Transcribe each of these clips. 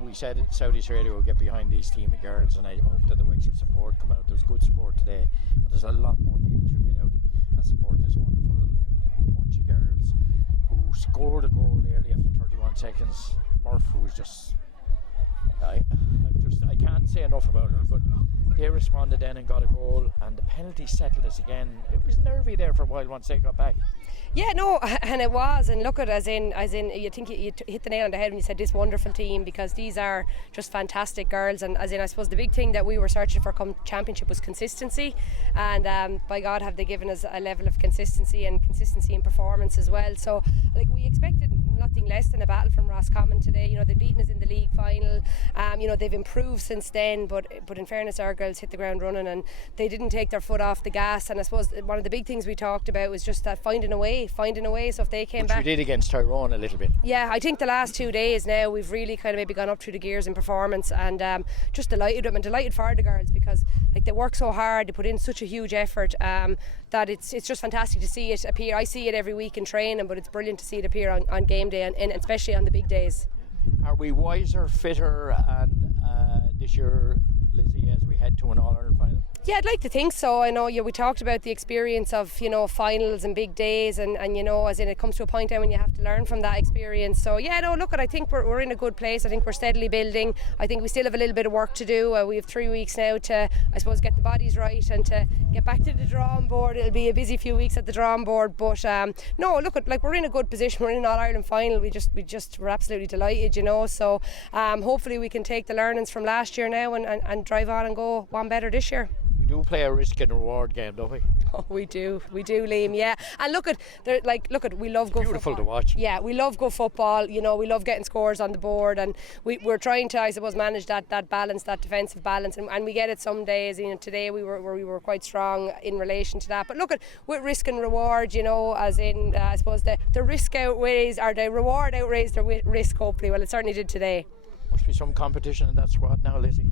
we said South East Radio will get behind these team of girls, and I hope that the Wexford support come out. There's good support today, but there's a lot more people should get out and support this wonderful bunch of girls who scored a goal early after 31 seconds. Murph, who was just I can't say enough about her, but they responded then and got a goal, and the penalty settled us again. It was nervy there for a while once they got back. Yeah, no, and it was, and look at as in you think you hit the nail on the head when you said this wonderful team, because these are just fantastic girls, and as in I suppose the big thing that we were searching for come championship was consistency, and by God have they given us a level of consistency in performance as well. So like we expected nothing less than a battle from Roscommon today. You know, they've beaten us in the league final. You know, they've improved since then, but in fairness, our girls hit the ground running and they didn't take their foot off the gas. And I suppose one of the big things we talked about was just that finding a way. So if they came back, we did against Tyrone a little bit. Yeah, I think the last 2 days now we've really kind of maybe gone up through the gears in performance, and just delighted with them and delighted for the girls, because like they work so hard, they put in such a huge effort, that it's just fantastic to see it appear. I see it every week in training, but it's brilliant to see it appear on game day, and especially on the big days. Are we wiser, fitter, and this year, Lizzy, as we head to an All-Ireland final? Yeah, I'd like to think so. I know we talked about the experience of finals and big days, and as in it comes to a point now when you have to learn from that experience. So yeah, no, look, I think we're in a good place. I think we're steadily building. I think we still have a little bit of work to do. We have 3 weeks now to, I suppose, get the bodies right and to get back to the drawing board. It'll be a busy few weeks at the drawing board, but no, look, like we're in a good position. We're in an All-Ireland final. We're absolutely delighted, So hopefully we can take the learnings from last year now and drive on and go one better this year. We do play a risk and reward game, don't we? Oh, we do, Liam. Yeah, and look at we love go. Beautiful football. To watch. Yeah, we love go football. We love getting scores on the board, and we're trying to, I suppose, manage that balance, that defensive balance, and we get it some days. Today we were quite strong in relation to that. But look at with risk and reward, as in I suppose the risk outweighs, or the reward outweighs the risk. Hopefully, well, it certainly did today. Must be some competition in that squad now, Lizzy.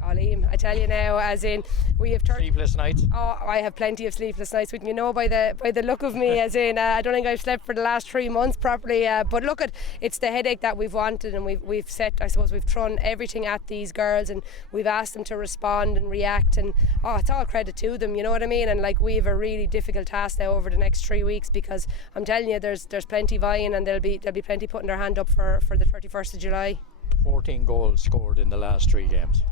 Oh, Liam, I tell you now, as in we have sleepless nights. Oh, I have plenty of sleepless nights, wouldn't you know by the look of me, as in I don't think I've slept for the last 3 months properly, but look at it's the headache that we've wanted, and we've set, I suppose we've thrown everything at these girls, and we've asked them to respond and react, and it's all credit to them, you know what I mean, and like we have a really difficult task now over the next 3 weeks, because I'm telling you there's plenty vying, and there'll be plenty putting their hand up for the 31st of July. 14 goals scored in the last 3 games.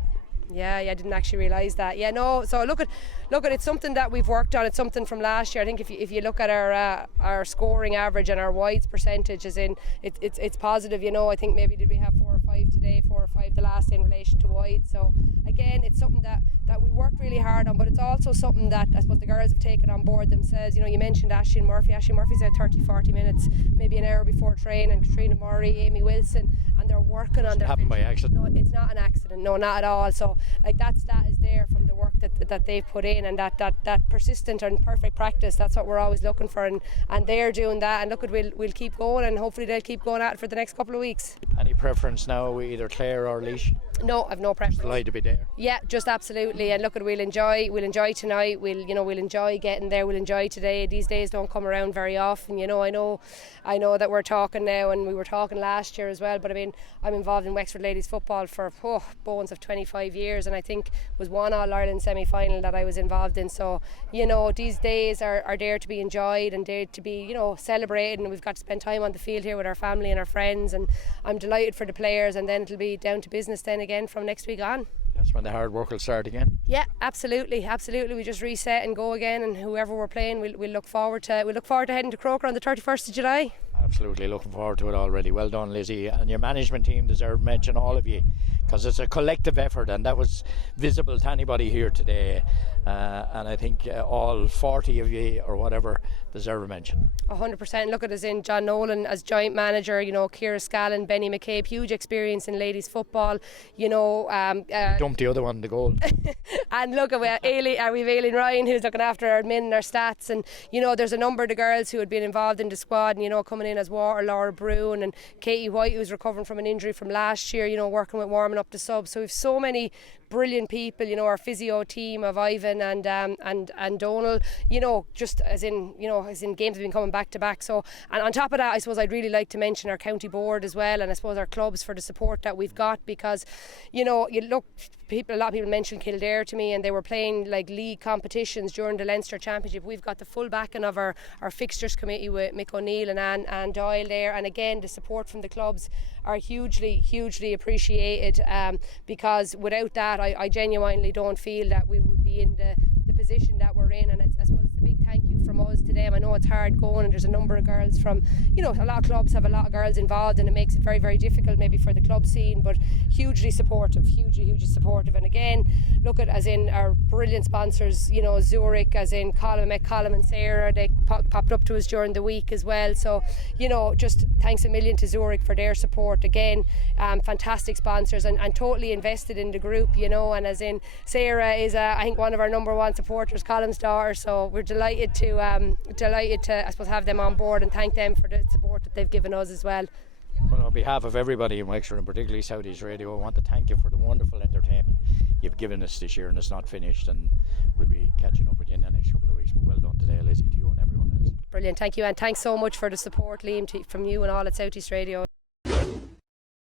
Yeah, I didn't actually realise that. Yeah, no. So look at it's something that we've worked on. It's something from last year. I think if you look at our scoring average and our wides percentage, as in it's positive. I think maybe did we have 4 or 5 today, 4 or 5 the last in relation to wide. So again, it's something that we worked really hard on, but it's also something that I suppose the girls have taken on board themselves. You mentioned Aisling Murphy. Aisling Murphy's out 30-40 minutes, maybe an hour before training. Katrina Murray, Amy Wilson, and they're working on their. Happened by accident. No, it's not an accident. No, not at all. So like that is there from the work that they've put in, and that persistent and perfect practice. That's what we're always looking for, and they're doing that. And look, we'll keep going, and hopefully they'll keep going at it for the next couple of weeks. Any preference now, either Clare or Laois? No, I've no preference. Delighted to be there. Yeah, just absolutely. And look, we'll enjoy tonight. We'll enjoy getting there. We'll enjoy today. These days don't come around very often. I know that we're talking now, and we were talking last year as well. But I mean, I'm involved in Wexford ladies football for bones of 25 years, and I think was one All-Ireland semi-final that I was involved in. So these days are there to be enjoyed and there to be celebrated, and we've got to spend time on the field here with our family and our friends, and I'm delighted for the players, and then it'll be down to business then again from next week on. That's when the hard work will start again. Yeah, absolutely. We just reset and go again, and whoever we're playing, we'll look forward to heading to Croker on the 31st of July. Absolutely, looking forward to it already. Well done, Lizzy, and your management team deserve mention, all of you, because it's a collective effort, and that was visible to anybody here today, and I think all 40 of you or whatever deserve a mention. 100%. Look at us in John Nolan as joint manager, Ciara Scallon, Benny McCabe, huge experience in ladies football, dumped the other one, the goal. And look at we've Aileen Ryan, who's looking after our admin and our stats, and there's a number of the girls who had been involved in the squad, and coming in as Laura Brune, and Katie White, who's recovering from an injury from last year, working with Warman warming up the subs. So we've so many brilliant people, our physio team of Ivan and Donal, just as in games have been coming back to back. So, and on top of that, I suppose I'd really like to mention our county board as well, and I suppose our clubs for the support that we've got, because a lot of people mentioned Kildare to me, and they were playing like league competitions during the Leinster Championship. We've got the full backing of our fixtures committee with Mick O'Neill and Anne Doyle there, and again the support from the clubs are hugely appreciated, because without that I genuinely don't feel that we would be in the position that we're in. And I suppose it's a big thank you from us to them. I know it's hard going, and there's a number of girls from, a lot of clubs have a lot of girls involved, and it makes it very, very difficult maybe for the club scene, but hugely supportive. And again, look at as in our brilliant sponsors, Zurich, as in Colin and Sarah, they popped up to us during the week as well. So, just thanks a million to Zurich for their support. Again, fantastic sponsors and totally invested in the group, and as in Sarah is I think one of our number one supporters, Colin's daughter, so we're delighted to I suppose have them on board and thank them for the support that they've given us as well. Well, on behalf of everybody in Wexford, and particularly South East Radio, I want to thank you for the wonderful entertainment you've given us this year, and it's not finished, and we'll be catching up with you in the next couple of weeks. But well done today, Lizzy, to you and everyone else. Brilliant, thank you, and thanks so much for the support, Liam, from you and all at South East Radio.